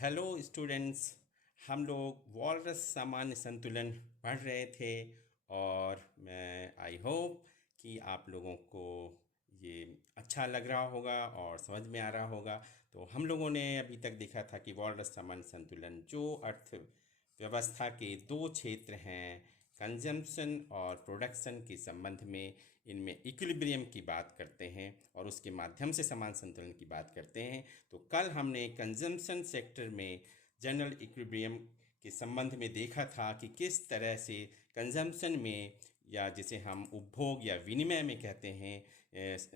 Hello students. हम लोग walrus सामान्य संतुलन पढ़ रहे थे और मैं आई होप कि आप लोगों को ये अच्छा लग रहा होगा और समझ में आ रहा होगा। तो हम लोगों ने अभी तक देखा था कि वॉलरस सामान्य संतुलन जो अर्थव्यवस्था के दो क्षेत्र हैं, कंजम्पशन और प्रोडक्शन के संबंध में, इनमें इक्विलिब्रियम की बात करते हैं और उसके माध्यम से समान संतुलन की बात करते हैं। तो कल हमने कंजम्पशन सेक्टर में जनरल इक्विलिब्रियम के संबंध में देखा था कि किस तरह से कंजम्पशन में, या जिसे हम उपभोग या विनिमय में कहते हैं,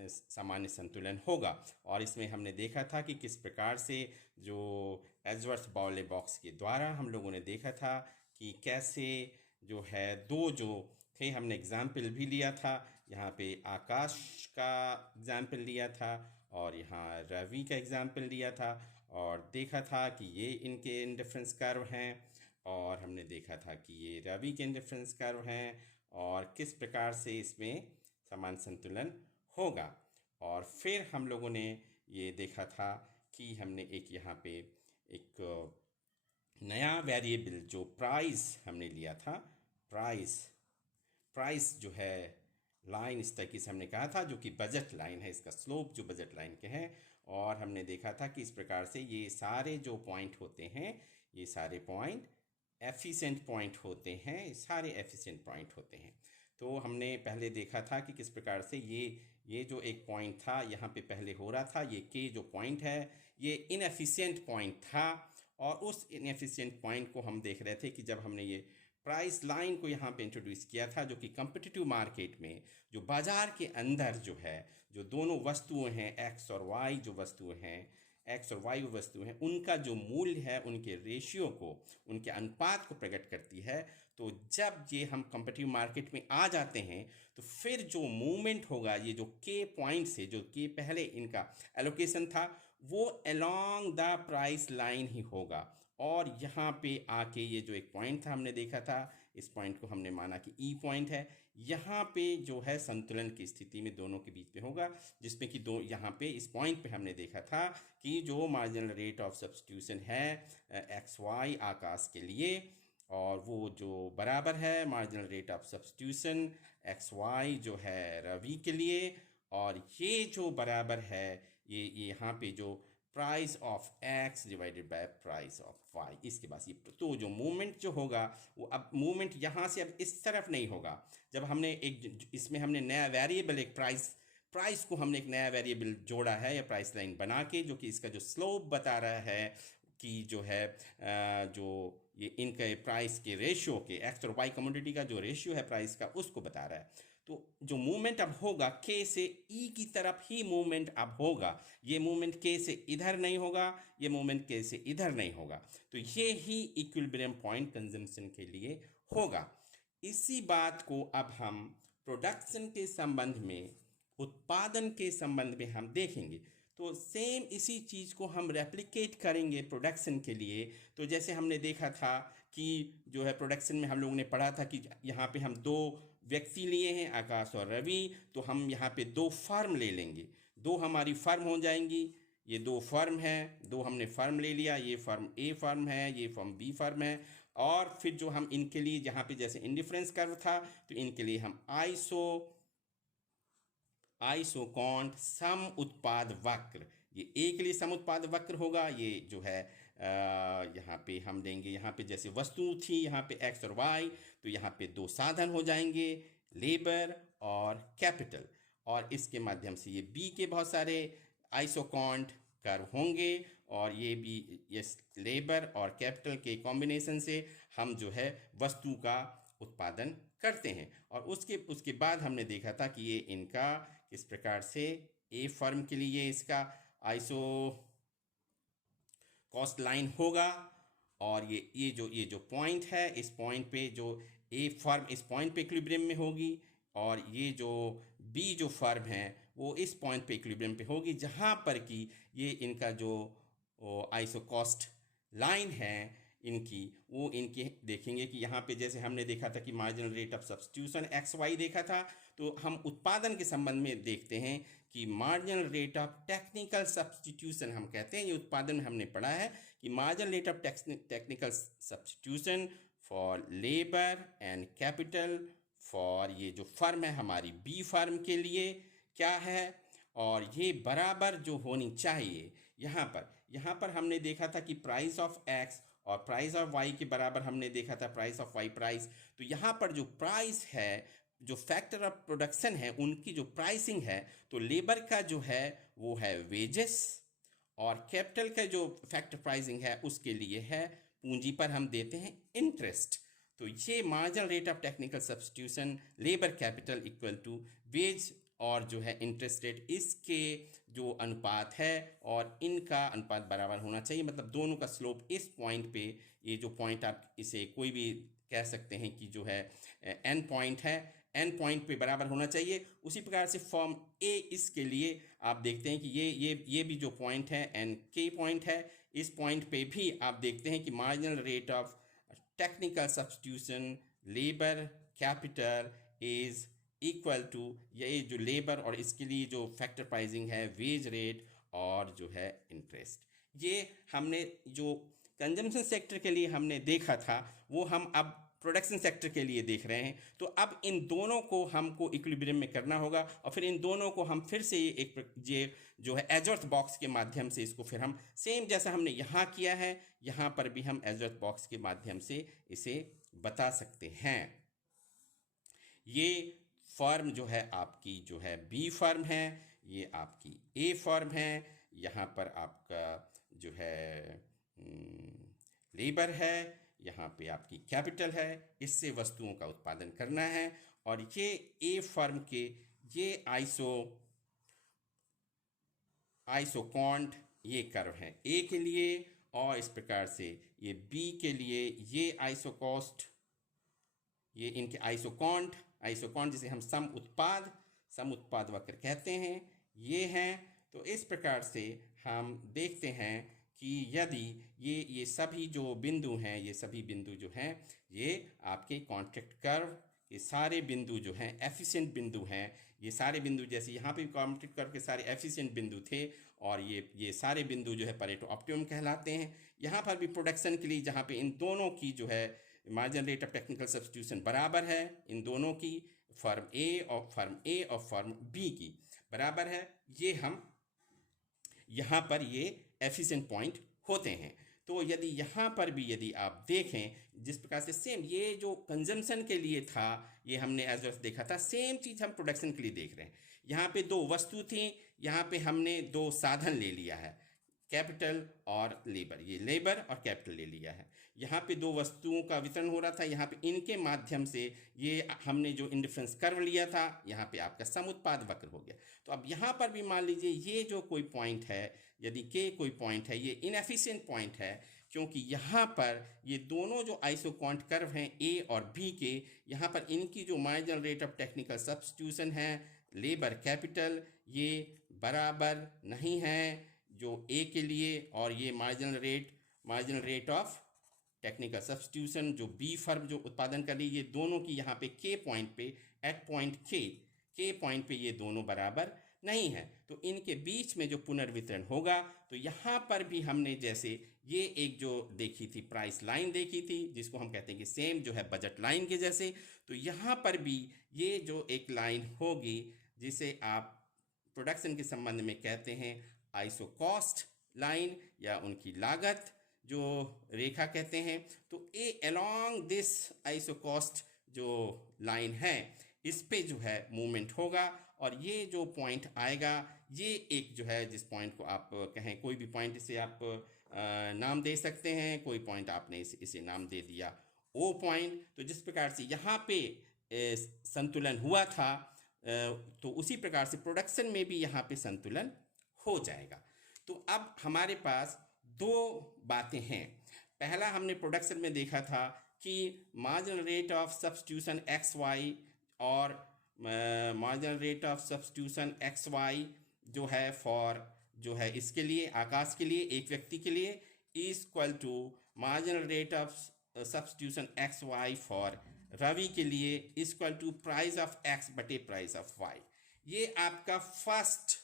सामान्य संतुलन होगा। और इसमें हमने देखा था कि किस प्रकार से जो एड्वर्ड बाउले बॉक्स के द्वारा हम लोगों ने देखा था कि कैसे जो है दो जो थे, हमने एग्जाम्पल भी लिया था। यहाँ पे आकाश का एग्जाम्पल लिया था और यहाँ रवि का एग्जाम्पल लिया था और देखा था कि ये इनके इंडिफरेंस कर्व हैं और हमने देखा था कि ये रवि के इंडिफरेंस कर्व हैं और किस प्रकार से इसमें समान संतुलन होगा। और फिर हम लोगों ने ये देखा था कि हमने एक यहाँ पे एक नया वेरिएबल जो प्राइस हमने लिया था। प्राइस जो है लाइन, इस तरीके से हमने कहा था, जो कि बजट लाइन है, इसका स्लोप जो बजट लाइन के हैं। और हमने देखा था कि इस प्रकार से ये सारे जो पॉइंट होते हैं, ये सारे पॉइंट एफिशिएंट पॉइंट होते हैं, ये सारे एफिशिएंट पॉइंट होते हैं। तो हमने पहले देखा था कि किस प्रकार से ये जो एक पॉइंट था यहाँ पे पहले हो रहा था, ये के जो पॉइंट है ये इनएफिशिएंट पॉइंट था। और उस इनएफिशिएंट पॉइंट को हम देख रहे थे कि जब हमने ये प्राइस लाइन को यहाँ पे इंट्रोड्यूस किया था, जो कि कम्पिटिटिव मार्केट में, जो बाजार के अंदर जो है, जो दोनों वस्तुएं हैं, एक्स और वाई जो वस्तुएं हैं, एक्स और वाई वस्तुएं हैं, उनका जो मूल्य है, उनके रेशियो को, उनके अनुपात को प्रकट करती है। तो जब ये हम कम्पिटिटिव मार्केट में आ जाते हैं तो फिर जो मूवमेंट होगा, ये जो के पॉइंट से, जो के पहले इनका एलोकेशन था, वो अलोंग द प्राइस लाइन ही होगा। और यहाँ पे आके ये जो एक पॉइंट था हमने देखा था, इस पॉइंट को हमने माना कि ई पॉइंट है। यहाँ पे जो है संतुलन की स्थिति में दोनों के बीच में होगा, जिसमें कि दो यहाँ पे इस पॉइंट पे हमने देखा था कि जो मार्जिनल रेट ऑफ सब्स्टिट्यूशन है एक्स वाई आकाश के लिए, और वो जो बराबर है marginal rate of substitution X Y जो है रवि के लिए, और ये जो बराबर है ये यहाँ पे जो price of X divided by price of Y, इसके बाद ये तो जो मूवमेंट जो होगा वो अब मूवमेंट यहाँ से अब इस तरफ नहीं होगा। जब हमने एक इसमें हमने नया वेरिएबल, एक प्राइस को हमने एक नया वेरिएबल जोड़ा है या प्राइस लाइन बना के, जो कि इसका जो स्लोप बता रहा है कि जो है जो ये इनके प्राइस के रेशियो के, एक्स और वाई कमोडिटी का जो रेशियो है प्राइस का, उसको बता रहा है। तो जो मूवमेंट अब होगा के से ई की तरफ ही मूवमेंट अब होगा। ये मूवमेंट के से इधर नहीं होगा, ये मूवमेंट के से इधर नहीं होगा। तो ये ही इक्विलिब्रियम पॉइंट कंजम्पशन के लिए होगा। इसी बात को अब हम प्रोडक्शन के संबंध में, उत्पादन के संबंध में हम देखेंगे। तो सेम इसी चीज़ को हम रेप्लिकेट करेंगे प्रोडक्शन के लिए। तो जैसे हमने देखा था कि जो है प्रोडक्शन में हम लोगों ने पढ़ा था कि यहाँ पे हम दो व्यक्ति लिए हैं, आकाश और रवि, तो हम यहाँ पे दो फर्म ले लेंगे, दो हमारी फर्म हो जाएंगी। ये दो फर्म है, दो हमने फर्म ले लिया, ये फर्म ए फर्म है, ये फर्म बी फर्म है। और फिर जो हम इनके लिए, जहाँ पे जैसे इंडिफरेंस कर्व था, तो इनके लिए हम आइसोकॉन्ट सम उत्पाद वक्र, ये ए के लिए सम उत्पाद वक्र होगा। ये जो है यहाँ पे हम देंगे, यहाँ पे जैसे वस्तु थी यहाँ पे एक्स और वाई, तो यहाँ पे दो साधन हो जाएंगे, लेबर और कैपिटल। और इसके माध्यम से ये बी के बहुत सारे आइसोकॉन्ट कर्व होंगे, और ये भी ये लेबर और कैपिटल के कॉम्बिनेशन से हम जो है वस्तु का उत्पादन करते हैं। और उसके बाद हमने देखा था कि ये इनका किस प्रकार से ए फर्म के लिए इसका आइसो कॉस्ट लाइन होगा, और ये जो पॉइंट है, इस पॉइंट पे जो ए फर्म इस पॉइंट पे इक्विलिब्रियम में होगी, और ये जो बी जो फर्म है वो इस पॉइंट पे इक्विलिब्रियम पे होगी, जहाँ पर कि ये इनका जो आइसो कॉस्ट लाइन है इनकी, वो इनके देखेंगे कि यहाँ पे जैसे हमने देखा था कि marginal rate of substitution X Y देखा था, तो हम उत्पादन के संबंध में देखते हैं कि marginal rate of technical substitution हम कहते हैं, ये उत्पादन में हमने पढ़ा है कि marginal rate of technical substitution for labour and capital for ये जो फर्म है हमारी बी फर्म के लिए क्या है, और ये बराबर जो होनी चाहिए यहाँ पर हमने देखा था कि प्राइस ऑफ एक्स और प्राइस ऑफ वाई के बराबर हमने देखा था प्राइस ऑफ वाई प्राइस। तो यहाँ पर जो प्राइस है, जो फैक्टर ऑफ प्रोडक्शन है, उनकी जो प्राइसिंग है, तो लेबर का जो है वो है वेजेस और कैपिटल का जो फैक्टर प्राइसिंग है उसके लिए है पूंजी पर हम देते हैं इंटरेस्ट। तो ये marginal rate of technical substitution labour capital equal to wage और जो है इंटरेस्ट रेट, इसके जो अनुपात है और इनका अनुपात बराबर होना चाहिए। मतलब दोनों का स्लोप इस पॉइंट पे, ये जो पॉइंट आप इसे कोई भी कह सकते हैं कि जो है एन पॉइंट है, एन पॉइंट पे बराबर होना चाहिए। उसी प्रकार से फॉर्म ए इसके लिए आप देखते हैं कि ये भी जो पॉइंट है एन के पॉइंट है, इस पॉइंट पे भी आप देखते हैं कि marginal rate of technical substitution labour capital is equal to ये जो लेबर और इसके लिए जो फैक्टर प्राइसिंग है वेज रेट और जो है इंटरेस्ट। ये हमने जो कंजम्पशन सेक्टर के लिए हमने देखा था वो हम अब प्रोडक्शन सेक्टर के लिए देख रहे हैं। तो अब इन दोनों को हमको इक्विलिब्रियम में करना होगा और फिर इन दोनों को हम फिर से ये जो है एजवर्थ बॉक्स के माध्यम से इसको फिर हम सेम जैसा हमने यहाँ किया है यहाँ पर भी हम एजवर्थ बॉक्स के माध्यम से इसे बता सकते हैं। ये फर्म जो है आपकी जो है बी फर्म है, ये आपकी ए फर्म है, यहाँ पर आपका जो है लेबर है, यहाँ पे आपकी कैपिटल है, इससे वस्तुओं का उत्पादन करना है। और ये ए फर्म के ये आइसोकॉन्ट ये कर्व हैं ए के लिए, और इस प्रकार से ये बी के लिए ये आइसोकॉस्ट, ये इनके आइसोकॉन्ट जिसे हम सम उत्पाद वक्र कहते हैं, ये हैं। तो इस प्रकार से हम देखते हैं कि यदि ये सभी जो बिंदु हैं, ये सभी बिंदु जो हैं ये आपके कॉन्ट्रैक्ट कर्व, ये सारे बिंदु जो हैं एफिशिएंट बिंदु हैं। ये सारे बिंदु जैसे यहाँ पे कॉन्ट्रैक्ट कर्व के सारे एफिशिएंट बिंदु थे, और ये सारे बिंदु जो है परेटो ऑप्टिमम कहलाते हैं। यहाँ पर भी प्रोडक्शन के लिए जहाँ पे इन दोनों की जो है marginal rate of technical substitution बराबर है, इन दोनों की फर्म ए और फर्म बी की बराबर है, ये हम यहाँ पर ये एफिशिएंट पॉइंट होते हैं। तो यदि यहाँ पर भी यदि आप देखें जिस प्रकार से सेम ये जो कंजम्पशन के लिए था ये हमने एज वेल देखा था, सेम चीज़ हम प्रोडक्शन के लिए देख रहे हैं। यहाँ पे दो वस्तु थी, यहाँ पे हमने दो साधन ले लिया है, कैपिटल और लेबर, ये लेबर और कैपिटल ले लिया है। यहाँ पे दो वस्तुओं का वितरण हो रहा था, यहाँ पे इनके माध्यम से ये हमने जो इंडिफरेंस कर्व लिया था, यहाँ पे आपका समुत्पाद वक्र हो गया। तो अब यहाँ पर भी मान लीजिए ये जो कोई पॉइंट है, यदि के कोई पॉइंट है, ये इनएफिशिएंट पॉइंट है, क्योंकि यहाँ पर ये दोनों जो आइसोकॉन्ट कर्व हैं ए और बी के, यहाँ पर इनकी जो marginal rate of technical substitution है लेबर कैपिटल, ये बराबर नहीं है जो ए के लिए, और ये marginal rate of technical substitution जो बी फर्म जो उत्पादन कर रही है, ये दोनों की यहाँ पे के पॉइंट पे एट पॉइंट के पॉइंट पे ये दोनों बराबर नहीं है। तो इनके बीच में जो पुनर्वितरण होगा, तो यहाँ पर भी हमने जैसे ये एक जो देखी थी प्राइस लाइन देखी थी, जिसको हम कहते हैं कि सेम जो है बजट लाइन के जैसे, तो यहाँ पर भी ये जो एक लाइन होगी जिसे आप प्रोडक्शन के संबंध में कहते हैं आइसोकॉस्ट लाइन या उनकी लागत जो रेखा कहते हैं। तो ए अलोंग दिस आइसोकॉस्ट जो लाइन है, इस पे जो है मूवमेंट होगा, और ये जो पॉइंट आएगा ये एक जो है जिस पॉइंट को आप कहें, कोई भी पॉइंट इसे आप नाम दे सकते हैं, कोई पॉइंट आपने इसे नाम दे दिया ओ पॉइंट। तो जिस प्रकार से यहाँ पे संतुलन हुआ था, तो उसी प्रकार से प्रोडक्शन में भी यहाँ पे संतुलन हो जाएगा। तो अब हमारे पास दो बातें हैं। पहला हमने प्रोडक्शन में देखा था कि marginal rate of substitution X Y और marginal rate of substitution X Y जो है फॉर जो है इसके लिए आकाश के लिए एक व्यक्ति के लिए is equal to marginal rate of substitution X Y for Ravi के लिए is equal to price of X बटे प्राइस ऑफ वाई। ये आपका फर्स्ट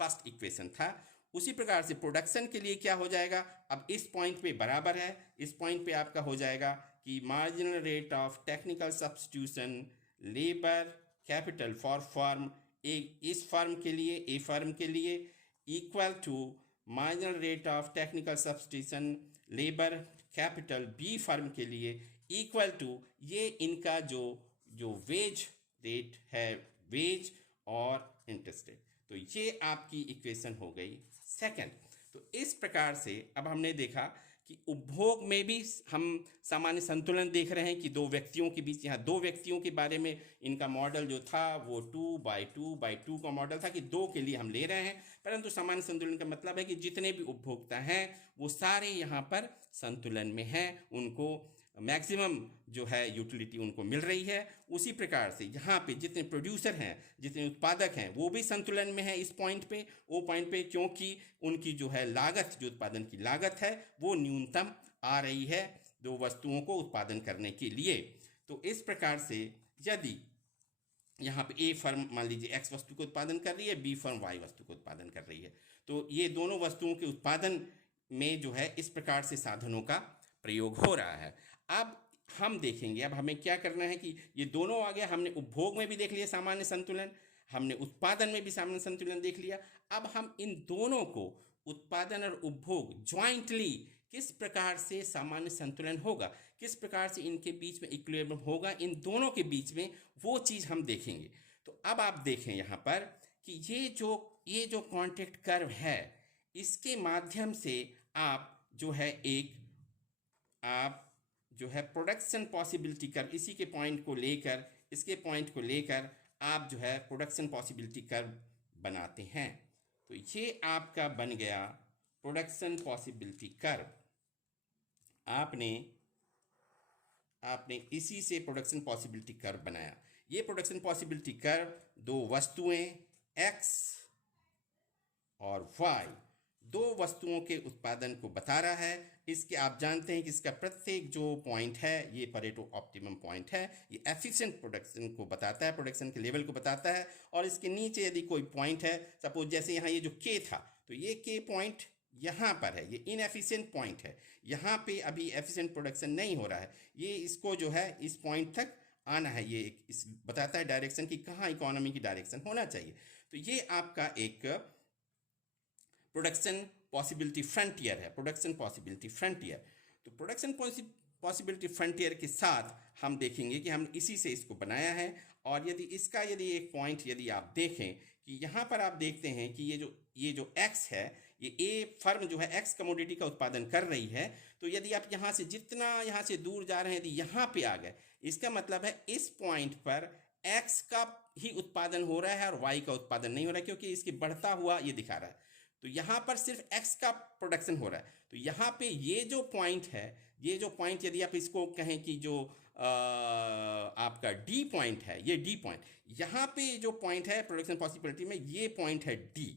फर्स्ट इक्वेशन था। उसी प्रकार से प्रोडक्शन के लिए क्या हो जाएगा, अब इस पॉइंट पे बराबर है, इस पॉइंट पे आपका हो जाएगा कि marginal rate of technical substitution labour capital for firm, इस फर्म के लिए, ए फर्म के लिए, equal to marginal rate of technical substitution labour capital B firm के लिए, इक्वल टू ये इनका जो जो वेज रेट है, वेज और इंटरेस्ट रेट। तो ये आपकी इक्वेशन हो गई सेकंड। तो इस प्रकार से अब हमने देखा कि उपभोग में भी हम सामान्य संतुलन देख रहे हैं कि दो व्यक्तियों के बीच, यहाँ दो व्यक्तियों के बारे में इनका मॉडल जो था वो 2/2 का मॉडल था कि दो के लिए हम ले रहे हैं, परंतु सामान्य संतुलन का मतलब है कि जितने भी उपभोक्ता हैं वो सारे यहाँ पर संतुलन में हैं, उनको मैक्सिमम जो है यूटिलिटी उनको मिल रही है। उसी प्रकार से यहाँ पे जितने प्रोड्यूसर हैं, जितने उत्पादक हैं, वो भी संतुलन में है इस पॉइंट पे, वो पॉइंट पे, क्योंकि उनकी जो है लागत, जो उत्पादन की लागत है वो न्यूनतम आ रही है दो वस्तुओं को उत्पादन करने के लिए। तो इस प्रकार से यदि यहाँ पे ए फर्म मान लीजिए एक्स वस्तु को उत्पादन कर रही है, बी फर्म वाई वस्तु को उत्पादन कर रही है, तो ये दोनों वस्तुओं के उत्पादन में जो है इस प्रकार से साधनों का प्रयोग हो रहा है। अब हम देखेंगे, अब हमें क्या करना है कि ये दोनों आ गया, हमने उपभोग में भी देख लिया सामान्य संतुलन, हमने उत्पादन में भी सामान्य संतुलन देख लिया। अब हम इन दोनों को, उत्पादन और उपभोग ज्वाइंटली किस प्रकार से सामान्य संतुलन होगा, किस प्रकार से इनके बीच में इक्विलिब्रियम होगा, इन दोनों के बीच में, वो चीज़ हम देखेंगे। तो अब आप देखें यहाँ पर कि ये जो कॉन्ट्रैक्ट कर्व है, इसके माध्यम से आप जो है आप जो है प्रोडक्शन पॉसिबिलिटी कर्व, इसी के पॉइंट को लेकर, इसके पॉइंट को लेकर आप जो है प्रोडक्शन पॉसिबिलिटी कर्व बनाते हैं। तो ये आपका बन गया प्रोडक्शन पॉसिबिलिटी कर्व। आपने इसी से प्रोडक्शन पॉसिबिलिटी कर्व बनाया। ये प्रोडक्शन पॉसिबिलिटी कर्व दो वस्तुएं x और y, दो वस्तुओं के उत्पादन को बता रहा है। इसके आप जानते हैं कि इसका प्रत्येक जो पॉइंट है ये परेटो ऑप्टिमम पॉइंट है, ये एफिशिएंट प्रोडक्शन को बताता है, प्रोडक्शन के लेवल को बताता है। और इसके नीचे यदि कोई पॉइंट है, सपोज जैसे यहाँ ये जो k था, तो ये k पॉइंट यहाँ पर है, ये इनएफिशिएंट पॉइंट है, यहाँ पे अभी एफिशिएंट प्रोडक्शन नहीं हो रहा है, ये इसको जो है इस पॉइंट तक आना है, ये इस बताता है डायरेक्शन की कहाँ इकोनॉमी की डायरेक्शन होना चाहिए। तो ये आपका एक प्रोडक्शन पॉसिबिलिटी फ्रंटियर है, प्रोडक्शन पॉसिबिलिटी फ्रंटियर। तो प्रोडक्शन पॉसिबिलिटी फ्रंटियर के साथ हम देखेंगे कि हम इसी से इसको बनाया है। और यदि इसका एक पॉइंट यदि आप देखें कि यहाँ पर आप देखते हैं कि ये जो x है, ये ए फर्म जो है x कमोडिटी का उत्पादन कर रही है। तो यदि आप यहाँ से जितना यहाँ से दूर जा रहे हैं, यदि यहाँ पे आ गए, इसका मतलब है इस पॉइंट पर x का ही उत्पादन हो रहा है और y का उत्पादन नहीं हो रहा है, क्योंकि इसके बढ़ता हुआ ये दिखा रहा है। तो यहाँ पर सिर्फ x का प्रोडक्शन हो रहा है। तो यहाँ पे ये जो पॉइंट है, ये जो पॉइंट यदि आप इसको कहें कि जो आपका D पॉइंट है, ये D पॉइंट, यहाँ पे जो पॉइंट है प्रोडक्शन पॉसिबिलिटी में, ये पॉइंट है D,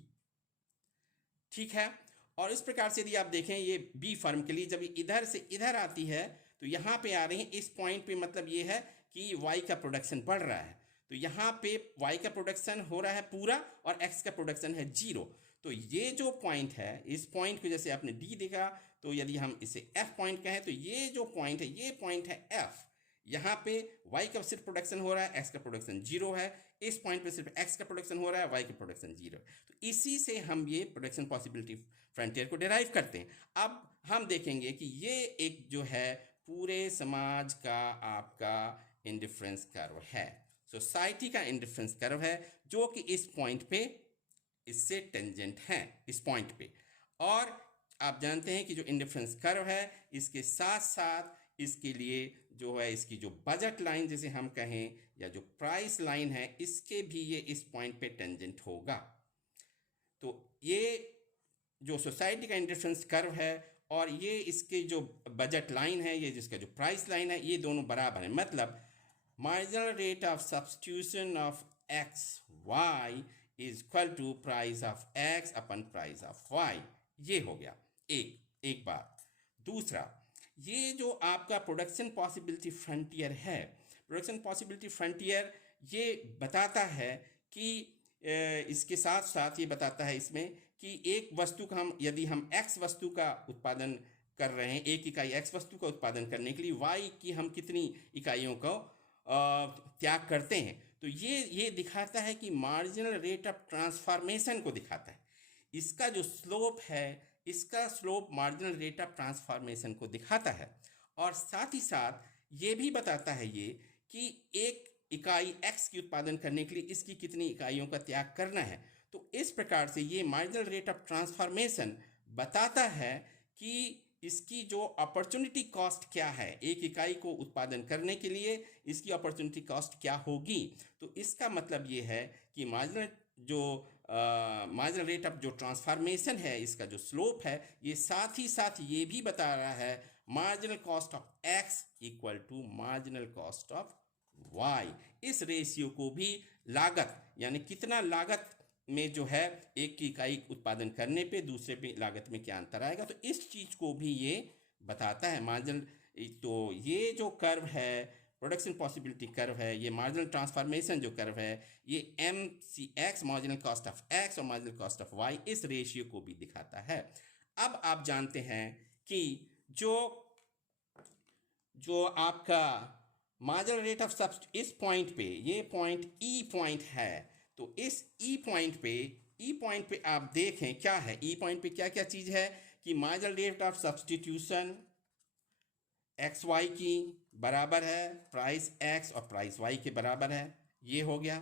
ठीक है। और इस प्रकार से यदि आप देखें ये B फर्म के लिए जब इधर से इधर आती है तो यहाँ पे आ रही है इस पॉइंट पे, मतलब ये है कि Y का प्रोडक्शन बढ़ रहा है। तो यहाँ पे Y का प्रोडक्शन हो रहा है पूरा और X का प्रोडक्शन है 0। तो ये जो पॉइंट है, इस पॉइंट को जैसे आपने D देखा, तो यदि हम इसे F पॉइंट कहें, तो ये जो पॉइंट है, ये पॉइंट है F। यहाँ पे Y का सिर्फ प्रोडक्शन हो रहा है, X का प्रोडक्शन 0 है। इस पॉइंट पे सिर्फ X का प्रोडक्शन हो रहा है, Y का प्रोडक्शन 0 है। तो इसी से हम ये प्रोडक्शन पॉसिबिलिटी फ्रंटियर को डिराइव करते हैं। अब हम देखेंगे कि ये एक जो है पूरे समाज का आपका इंडिफरेंस कर्व है, सोसाइटी का इंडिफरेंस कर्व है, जो कि इस पॉइंट पे इससे टेंजेंट है, इस पॉइंट पे। और आप जानते हैं कि जो इंडिफरेंस कर्व है, इसके साथ साथ इसके लिए जो है इसकी जो बजट लाइन जिसे हम कहें, या जो प्राइस लाइन है, इसके भी ये इस पॉइंट पे टेंजेंट होगा। तो ये जो सोसाइटी का इंडिफरेंस कर्व है और ये इसके जो बजट लाइन है, ये जिसका जो प्राइस लाइन है, ये दोनों बराबर है। मतलब marginal rate of substitution of X Y is equal to price of X upon price of Y. ये हो गया एक बात। दूसरा, ये जो आपका प्रोडक्शन पॉसिबिलिटी फ्रंटियर है, प्रोडक्शन पॉसिबिलिटी फ्रंटियर ये बताता है कि इसके साथ साथ ये बताता है इसमें कि एक वस्तु का यदि हम x वस्तु का उत्पादन कर रहे हैं, एक इकाई x वस्तु का उत्पादन करने के लिए y की हम कितनी इकाइयों को त्याग करते हैं, तो ये दिखाता है कि मार्जिनल रेट ऑफ ट्रांसफॉर्मेशन को दिखाता है। इसका जो स्लोप है, इसका slope marginal rate of transformation को दिखाता है। और साथ ही साथ ये भी बताता है ये कि एक इकाई x की उत्पादन करने के लिए इसकी कितनी इकाइयों का त्याग करना है। तो इस प्रकार से ये मार्जिनल रेट ऑफ ट्रांसफॉर्मेशन बताता है कि इसकी जो अपॉर्चुनिटी कॉस्ट क्या है, एक इकाई को उत्पादन करने के लिए इसकी अपॉर्चुनिटी कॉस्ट क्या होगी। तो इसका मतलब ये है कि मार्जिनल रेट ऑफ जो ट्रांसफॉर्मेशन है, इसका जो स्लोप है, ये साथ ही साथ ये भी बता रहा है marginal cost of x equal to marginal cost of y। इस रेशियो को भी लागत, यानी कितना लागत में जो है एक की इकाई उत्पादन करने पे दूसरे पे लागत में क्या अंतर आएगा, तो इस चीज को भी ये बताता है मार्जिनल। तो ये जो कर्व है, प्रोडक्शन पॉसिबिलिटी कर्व है, ये मार्जिनल ट्रांसफॉर्मेशन जो कर्व है, ये MCX marginal cost of x और मार्जिनल कॉस्ट ऑफ y, इस रेशियो को भी दिखाता है। अब आप जानते हैं कि जो आपका मार्जिनल रेट ऑफ सब्स्टिट्यूशन इस पॉइंट पे, ये पॉइंट E पॉइंट है, तो इस E पॉइंट पे आप देखें क्या है, E पॉइंट पे क्या क्या चीज है कि marginal rate of substitution XY की बराबर है प्राइस X और प्राइस Y के बराबर है, ये हो गया।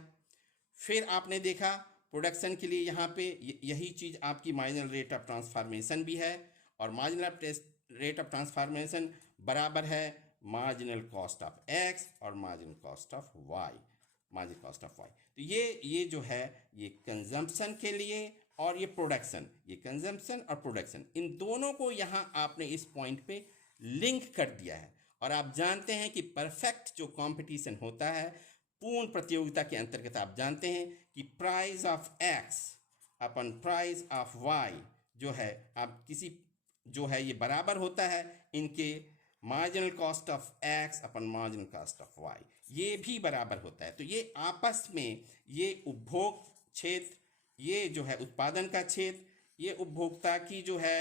फिर आपने देखा प्रोडक्शन के लिए यहाँ पे यही चीज आपकी मार्जिनल रेट ऑफ ट्रांसफॉर्मेशन भी है, और मार्जिनल रेट ऑफ ट्रांसफॉर्मेशन बराबर है मार्जिनल कॉस्ट ऑफ x और marginal cost of y, marginal cost of y। तो ये जो है ये कंजम्पशन के लिए और ये प्रोडक्शन, ये कंजम्पशन और प्रोडक्शन, इन दोनों को यहाँ आपने इस पॉइंट पे लिंक कर दिया है। और आप जानते हैं कि परफेक्ट जो कंपटीशन होता है, पूर्ण प्रतियोगिता के अंतर्गत आप जानते हैं कि price of x upon price of y जो है, आप किसी जो है ये बराबर होता है इनके marginal cost of x upon marginal cost of y, ये भी बराबर होता है। तो ये आपस में, ये उपभोग क्षेत्र, ये जो है उत्पादन का क्षेत्र, ये उपभोक्ता की जो है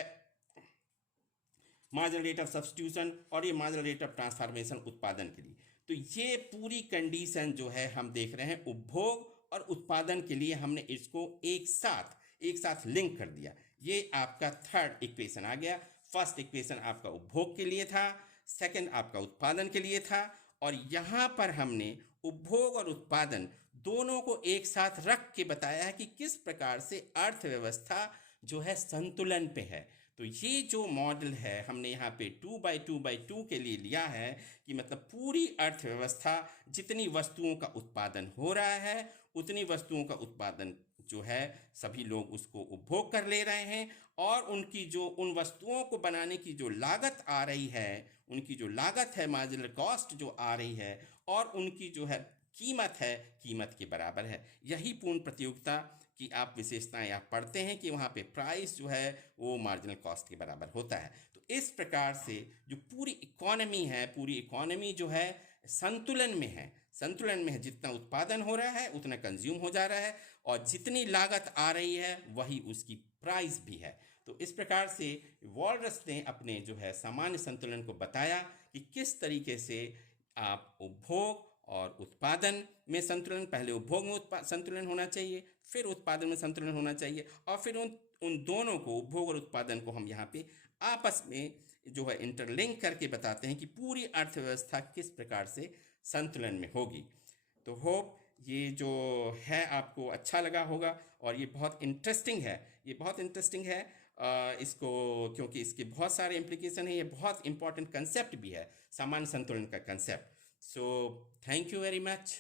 मार्जिनल रेट ऑफ सब्स्टिट्यूशन, और ये मार्जिनल रेट ऑफ ट्रांसफॉर्मेशन उत्पादन के लिए। तो ये पूरी कंडीशन जो है हम देख रहे हैं उपभोग और उत्पादन के लिए, हमने इसको एक साथ लिंक कर दिया। ये आपका थर्ड इक्वेशन आ गया। फर्स्ट इक्वेशन आपका उपभोग के लिए था, सेकंड आपका उत्पादन के लिए था, और यहाँ पर हमने उपभोग और उत्पादन दोनों को एक साथ रख के बताया है कि किस प्रकार से अर्थव्यवस्था जो है संतुलन पे है। तो ये जो मॉडल है हमने यहाँ पे 2x2x2 के लिए लिया है कि मतलब पूरी अर्थव्यवस्था, जितनी वस्तुओं का उत्पादन हो रहा है उतनी वस्तुओं का उत्पादन जो है सभी लोग उसको उपभोग कर ले रहे हैं, और उनकी जो उन वस्तुओं को बनाने की जो लागत आ रही है, उनकी जो लागत है मार्जिनल कॉस्ट जो आ रही है, और उनकी जो है कीमत है, कीमत के बराबर है। यही पूर्ण प्रतियोगिता की आप विशेषताएं आप पढ़ते हैं कि वहाँ पे प्राइस जो है वो मार्जिनल कॉस्ट के बराबर होता है। तो इस प्रकार से जो पूरी इकोनॉमी है, पूरी इकोनॉमी जो है संतुलन में है, संतुलन में है। जितना उत्पादन हो रहा है उतना कंज्यूम हो जा रहा है, और जितनी लागत आ रही है वही उसकी प्राइस भी है। तो इस प्रकार से वॉलरस ने अपने जो है सामान्य संतुलन को बताया कि किस तरीके से आप उपभोग और उत्पादन में संतुलन, पहले उपभोग में संतुलन होना चाहिए, फिर उत्पादन में संतुलन होना चाहिए, और फिर उन दोनों को, उपभोग और उत्पादन को हम यहाँ पे आपस में जो है इंटरलिंक करके बताते हैं कि पूरी अर्थव्यवस्था किस प्रकार से संतुलन में होगी। तो होप ये जो है आपको अच्छा लगा होगा, और ये बहुत इंटरेस्टिंग है, ये बहुत इंटरेस्टिंग है इसको, क्योंकि इसके बहुत सारे इम्प्लीकेशन है। ये बहुत इंपॉर्टेंट कंसेप्ट भी है, सामान्य संतुलन का concept. So thank you very much.